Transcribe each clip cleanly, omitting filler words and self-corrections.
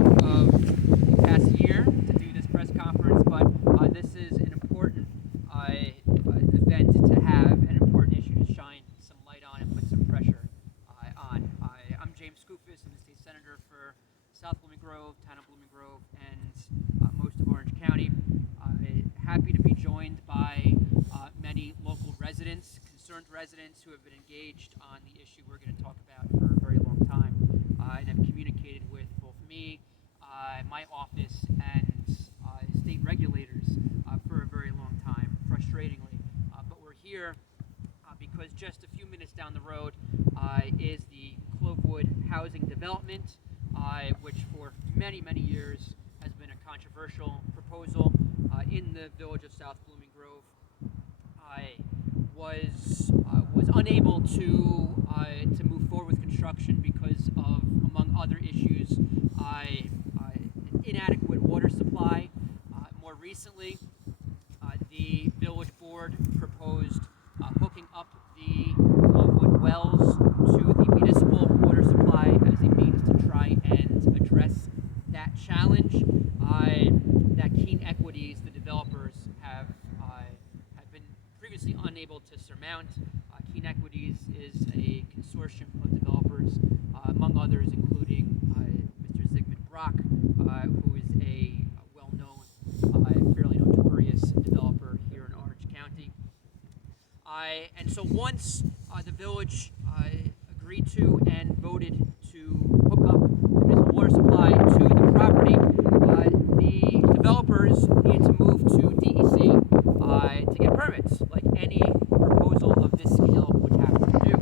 of the past year to do this press conference, but this is an important event to have, an important issue to shine some light on and put some pressure on. I'm James Skoufis. I'm the state senator for South Blooming Grove, town of Blooming Grove, and most of Orange County. Happy to be joined by many local residents, concerned residents who have been engaged on the issue we're going to talk about for a very long time, and have communicated with both me, my office, and state regulators for a very long time, frustratingly. But we're here because just a few minutes down the road is the Clovewood housing development, which for many, many years has been a controversial proposal in the village of South Blooming Grove. Was unable to move forward with construction because of, among other issues, an inadequate water supply. More recently, the village board proposed hooking up the Clovewood wells to the municipal water supply as a means to try and address that challenge. That keen equities the developers have been previously unable to surmount. Keen Equities is a consortium of developers, among others, including Mr. Zygmunt Brock, who is a well-known, fairly notorious developer here in Orange County. And so once the village agreed to and voted to hook up the municipal water supply to the property, the developers needed to move to DEC to get permits, like any proposal of this scale would have to do.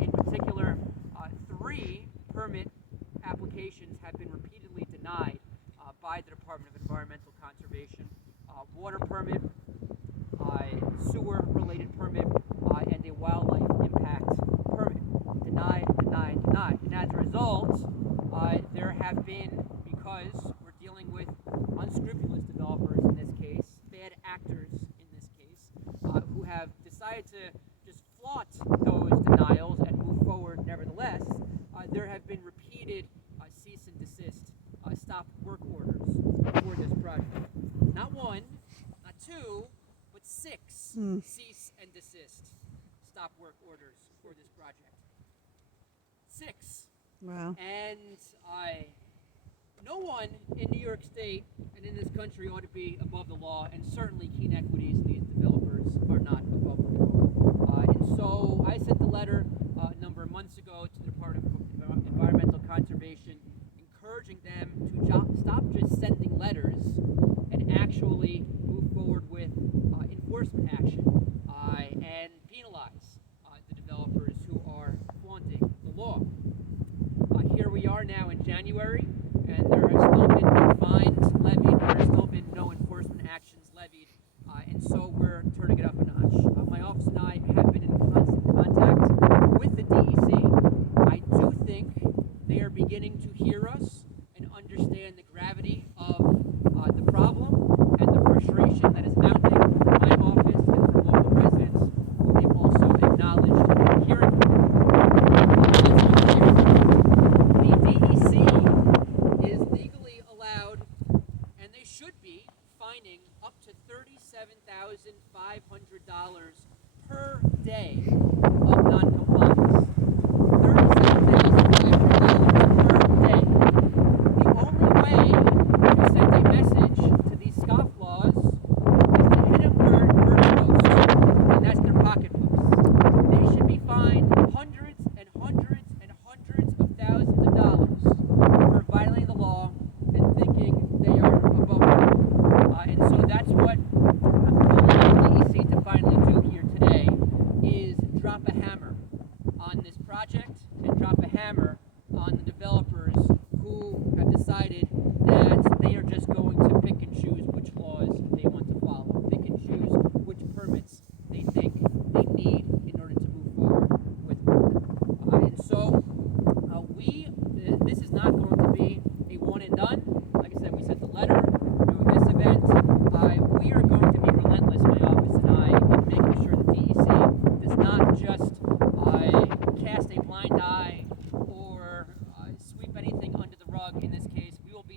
In particular, 3 permit applications have been repeatedly denied by the Department of Environmental Conservation: water permit, sewer-related permit, and a wildlife impact permit. Denied, denied, denied. And as a result, there have been, because we're dealing with unscrupulous developers in this case, bad actors in this case, who have decided to just flaunt those denials and move forward nevertheless, there have been repeated cease and desist, stop work orders for this project. Not 1, not 2, but 6 cease and desist stop work orders for this project. 6. Wow. And no one in New York State and in this country ought to be above the law, and certainly Keen Equities and these developers are not above the law. And so I sent a letter a number of months ago to the Department of Environmental Conservation encouraging them to stop just sending letters and actually move forward with enforcement action and penalize the developers who are flaunting the law. Here we are now in January, and there have still been no fines levied, there have still been no enforcement actions levied, and so we're turning it up a notch. My office and I have been in constant contact with the DEC. I do think they are beginning to hear us and understand the gravity of the problem and the frustration that is mounting from my office and from local residents who they've also acknowledged hearing. The DEC is legally allowed, and they should be, fining up to $37,500 per day of noncompliance. $37,500 per day. The only way to send a message to these scofflaws is to hit them where it hurts most, and that's their pocketbooks. They should be fined hundreds and hundreds and hundreds of thousands of dollars for violating the law and thinking they are above it. And so that's what I'm calling on the DEC to finally do here today, is drop a hammer on this project and drop a hammer on the developers who have decided that they are just going to pick and choose which laws they want to follow, pick and choose which permits they think they need in order to move forward with work. And so this is not going to be a one and done. Like I said, we sent the letter, we're doing this event. We are going to be relentless, my office and I, in making sure the DEC does not just cast a blind eye or sweep anything under the rug. In this case, we will be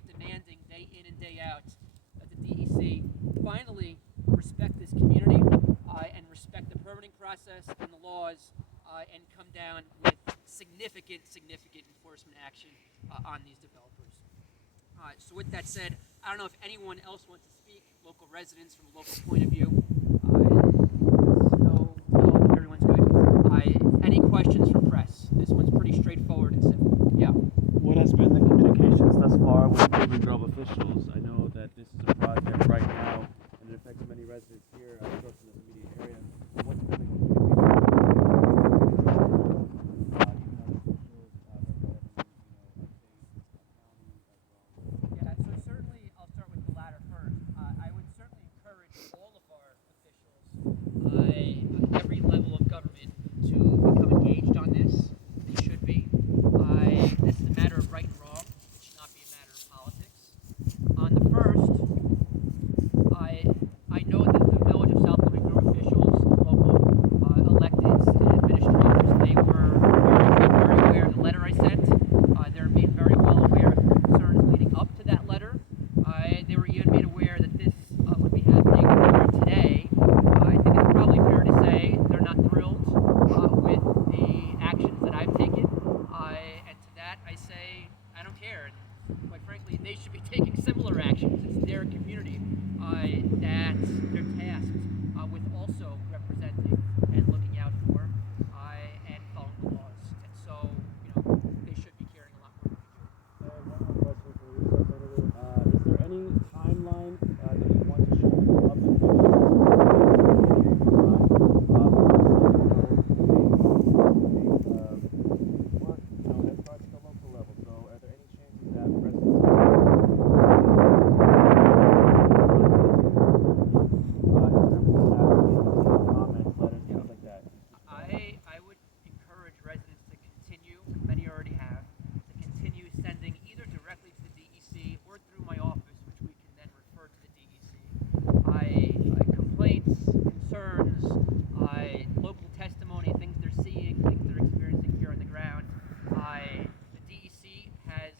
finally respect this community and respect the permitting process and the laws and come down with significant enforcement action on these developers. So with that said, I don't know if anyone else wants to speak, local residents from a local point of view. No, everyone's good. Any questions from press? This one's pretty straightforward and simple. Yeah. What has been the communications thus far with Golden Grove officials? I know that this is a project right now and it affects many residents here, of course, in the immediate area. What's been the Yeah, so certainly I'll start with the latter first. I would certainly encourage all of our officials at every level of government to become engaged on this. They should be. This is a matter of right and wrong. It should not be a matter of politics. On the first, I know that the Village of South Living Grove officials, local electeds and administrators, they were very aware of the letter I sent. They're made very well aware of the concerns leading up to that letter. They were even made aware that this would be happening here today. I think it's probably fair to say they're not thrilled with the actions that I've taken. And to that I say, I don't care. And quite frankly, they should be taking similar actions. It's their community that they're tasked with also representing and looking out for and following the laws. And so, they should be caring a lot more than we do. one more question for you, Senator. Is there any timeline that you want to share with the public? As far as the local level, so are there any changes that residents comments, letters, things like that? I would encourage residents to continue, many already have, to continue sending either directly to the DEC or through my office, which we can then refer to the DEC. Complaints, concerns, local testimony, things they're seeing, things they're experiencing here on the ground. The DEC has,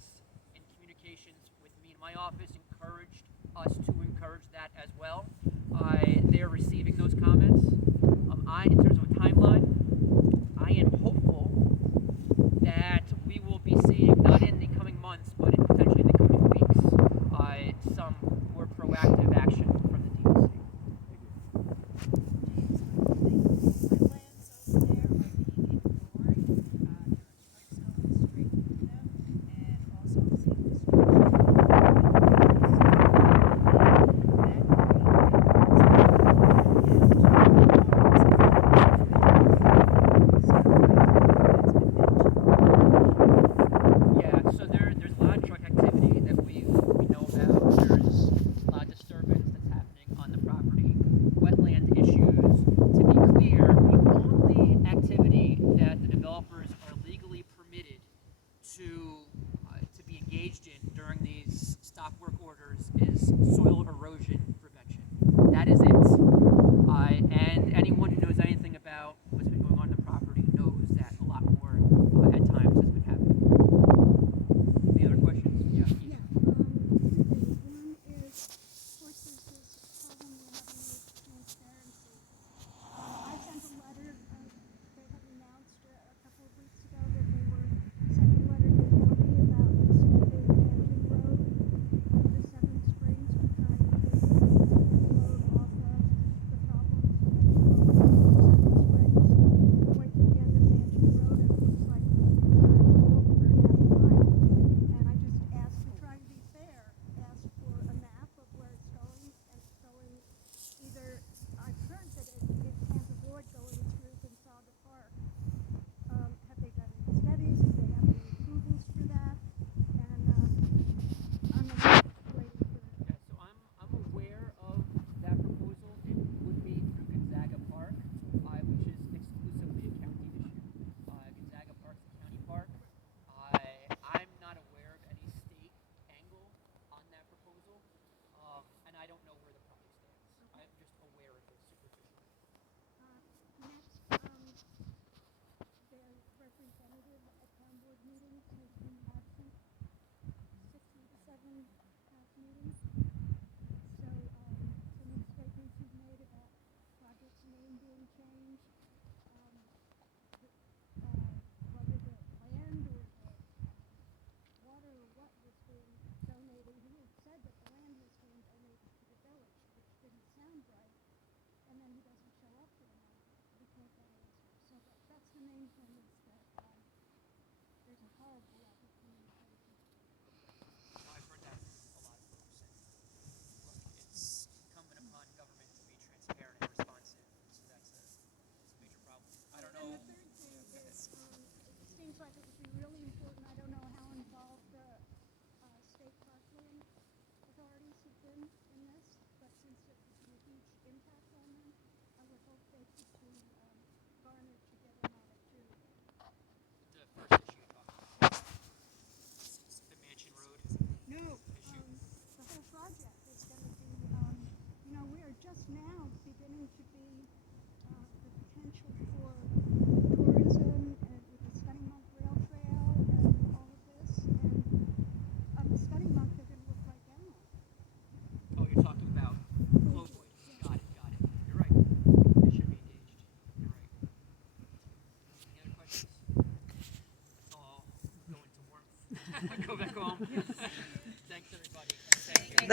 in communications with me and my office, encouraged us to encourage that as well. They are receiving those comments. In terms of a timeline,